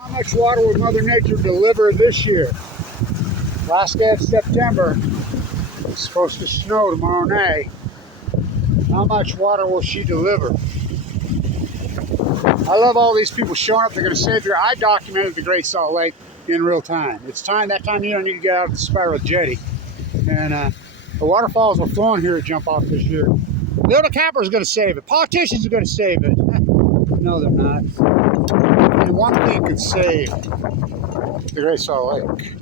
How much water will Mother Nature deliver this year? Last day of September. It's supposed to snow tomorrow night. How much water will she deliver? I love all these people showing up. They're going to save your. I documented the Great Salt Lake in real time. It's time. That time you don't need to get out of the spiral jetty. And the waterfalls were flowing here to jump off this year. Little Capper is going to save it. Politicians are going to save it. No, they're not. And one thing could save the Great Salt Lake: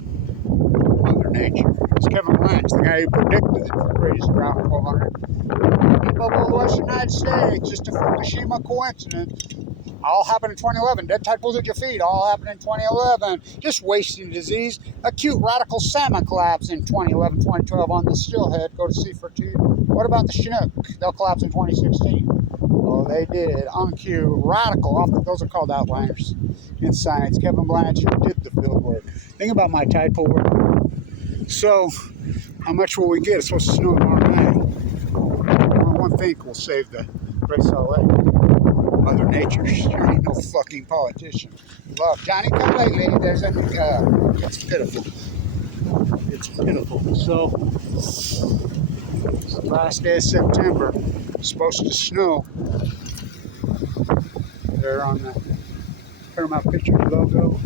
Mother Nature. It's Kevin Blanch, the guy who predicted the greatest drought in 1200 people of the Western United States. Just a Fukushima coincidence. All happened in 2011. Dead tide pools at your feet. All happened in 2011. Just wasting disease. Acute radical salmon collapse in 2011, 2012 on the Stillhead. Go to sea for two. What about the Chinook? They'll collapse in 2016. Oh, they did. On cue. Radical. Those are called outliers in science. Kevin Blanch did the field work. Think about my tide pool work. So, how much will we get? It's supposed to snow tomorrow night. One thing will save the Great Salt Lake: Mother Nature. There ain't no fucking politician. Love Johnny come lately. There's a it's pitiful. It's pitiful. So it's the last day of September. It's supposed to snow. There on the Paramount Pictures logo.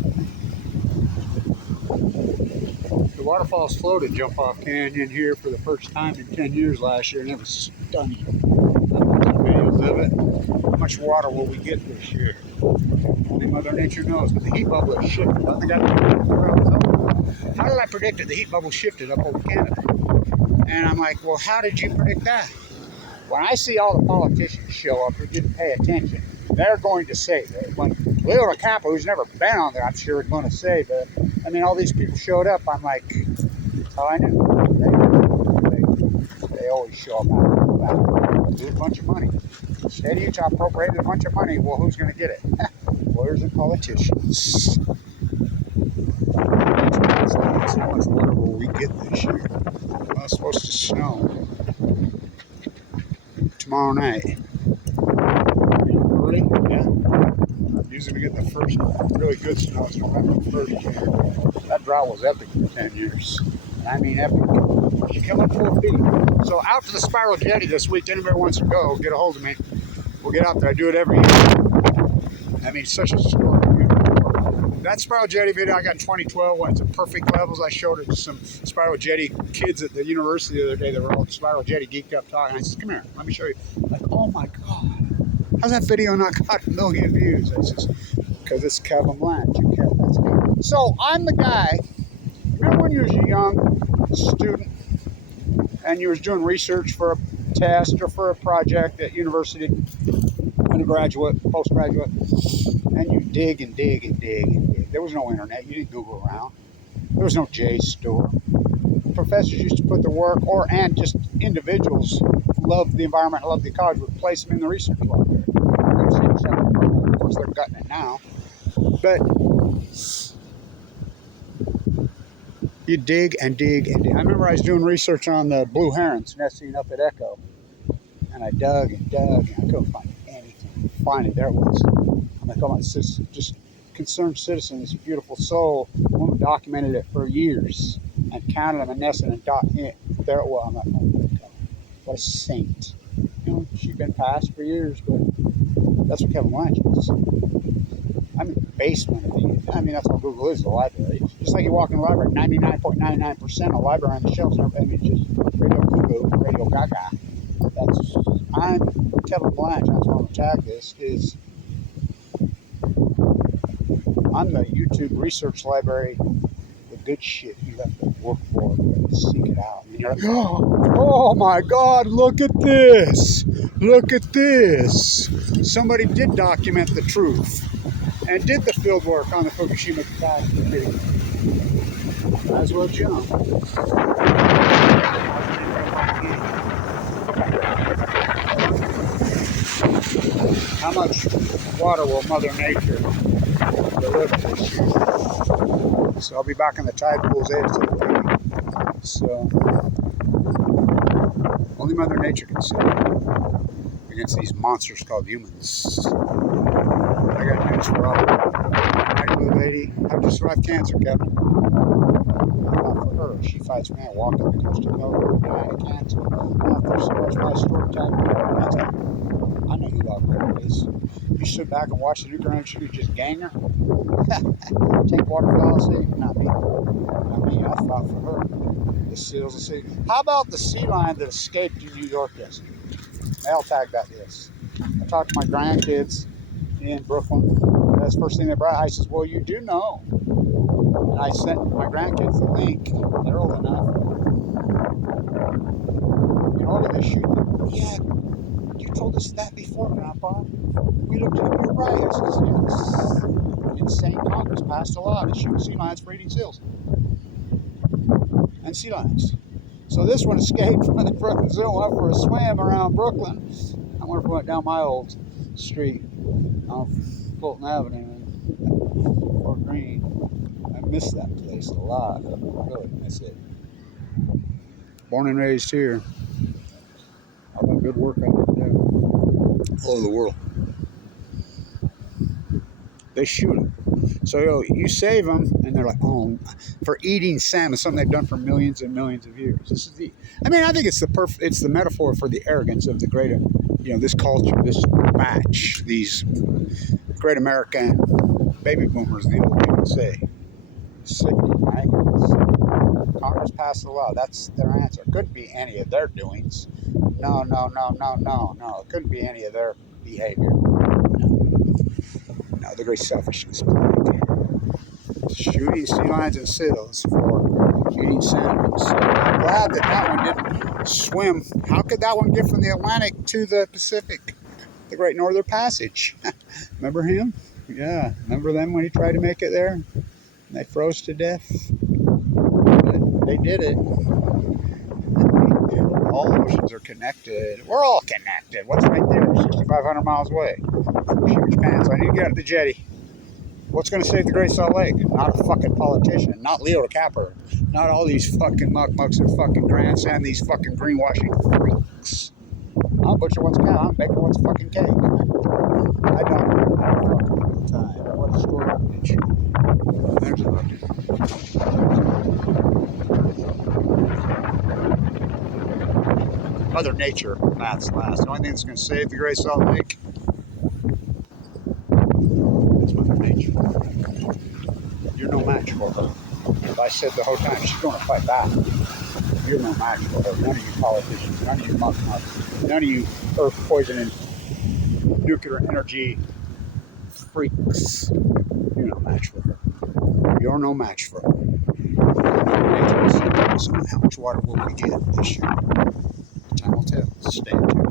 The waterfalls floated Jump Off Canyon here for the first time in 10 years last year, and it was stunning. Videos of it. How much water will we get this year? Only Mother Nature knows, but the heat bubble has shifted. I think how did I predict it? The heat bubble shifted up over Canada. And I'm like, well, how did you predict that? When I see all the politicians show up who didn't pay attention, they're going to save it. When Leo DiCaprio, who's never been on there, I'm sure is going to save it. I mean, all these people showed up. I'm like, that's how I knew. They always show up out of a bunch of money. State of Utah appropriated a bunch of money. Well, who's going to get it? Lawyers and politicians. How much water will we get this year? Well, it's supposed to snow tomorrow night. Early? Yeah. Usually we get the first really good snow. It's November 1st. That drought was epic for 10 years. I mean epic. You come up 4 feet. So out to the Spiral Jetty this week. Anybody wants to go, get a hold of me. We'll get out there. I do it every year. I mean, such a story. That Spiral Jetty video I got in 2012 when it's at perfect levels. I showed it to some Spiral Jetty kids at the university the other day. They were all Spiral Jetty geeked up talking. I said, come here, let me show you. Like, oh my God. How's that video not got 1 million views? I says, because it's Kevin Blanch. So I'm the guy. Remember when you was a young student and you was doing research for a test or for a project at university, undergraduate, postgraduate, and you dig and dig and dig and dig. There was no internet. You didn't Google around. There was no JSTOR. Professors used to put their work, and just individuals who loved the environment, loved the ecology, would place them in the research library. Of course, they're gutting it now. But you dig and dig and dig. I remember I was doing research on the blue herons nesting up at Echo, and I dug and dug, and I couldn't find anything. Finally, there it was. I'm like, oh my, just concerned citizen, this beautiful soul. Woman documented it for years and counted them and nested and there it was. I'm like, oh my God, what a saint. You know, she'd been passed for years, but that's what Kevin Blanch is. I'm in the basement of the, I mean, that's what Google is, the library. Just like you walk in the library, 99.99% of the library on the shelves are, I mean, just Radio Cuckoo, Radio Gaga. I'm Kevin Blanch. That's what I'm going to tag this, is I'm the YouTube research library, the good shit you have to work for, you have to seek it out. And you're like, oh my God, look at this. Look at this. Somebody did document the truth and did the field work on the Fukushima catastrophe. Might as well jump. How much water will Mother Nature deliver this year? So I'll be back in the tide pools ASAP. So only Mother Nature can save against these monsters called humans. I got news for all. lady. I've just survived cancer, Kevin. I fought for her. She fights me. I walk up the coast of California, died of cancer. After so much my story time, I know who that girl is. You sit back and watch the nuclear energy just gang her. Take waterfowl, see? Not me. Not me. I fought for her. The seals of sea. How about the sea lion that escaped in New York yesterday? Mail tag got this. I talked to my grandkids in Brooklyn. That's the first thing they brought. I says, well, you do know. And I sent my grandkids the link. They're old enough. In order to shoot them. Yeah, you told us that before, Grandpa. We looked it up. You're right. I says, yes. Insane Congress passed a law to shoot sea lions for eating seals. And sea lions. So this one escaped from the Brooklyn Zoo, went for a swim around Brooklyn. I wonder if we went down my old street on Fulton Avenue and Fort Greene. I miss that place a lot. I really miss it. Born and raised here. All that good work I did there. All over the world. They shoot them. So you save them, and they're like, oh, for eating salmon, something they've done for millions and millions of years. This is the, I mean, I think it's it's the metaphor for the arrogance of the great, this culture, this batch, these great American baby boomers, the old people say. Sickening, right? Sickening. Congress passed the law. That's their answer. It couldn't be any of their doings. No. It couldn't be any of their behavior. No, the great selfishness. Shooting sea lions and seals for eating salmon. So I'm glad that one didn't swim. How could that one get from the Atlantic to the Pacific? The Great Northern Passage. Remember him? Yeah. Remember them when he tried to make it there? And they froze to death. But they did it. All oceans are connected. We're all connected. What's right there? 6,500 miles away. Huge pants. I need to get out of the jetty. What's going to save the Great Salt Lake? Not a fucking politician. Not Leo DiCaprio. Not all these fucking mucks and fucking grandstand, these fucking greenwashing freaks. I'll butcher what's cow. I'm baking what's fucking cake. I don't know fucking time. What a story. There's Mother Nature, that's last. The only thing that's going to save the Great Salt Lake is Mother Nature. You're no match for her. As I said the whole time, she's going to fight back. You're no match for her. None of you politicians, none of you mucks, none of you earth poisoning, nuclear energy freaks. You're no match for her. You're no match for her. Mother Nature will see how much water will we get this year. Time will tell. Stay tuned.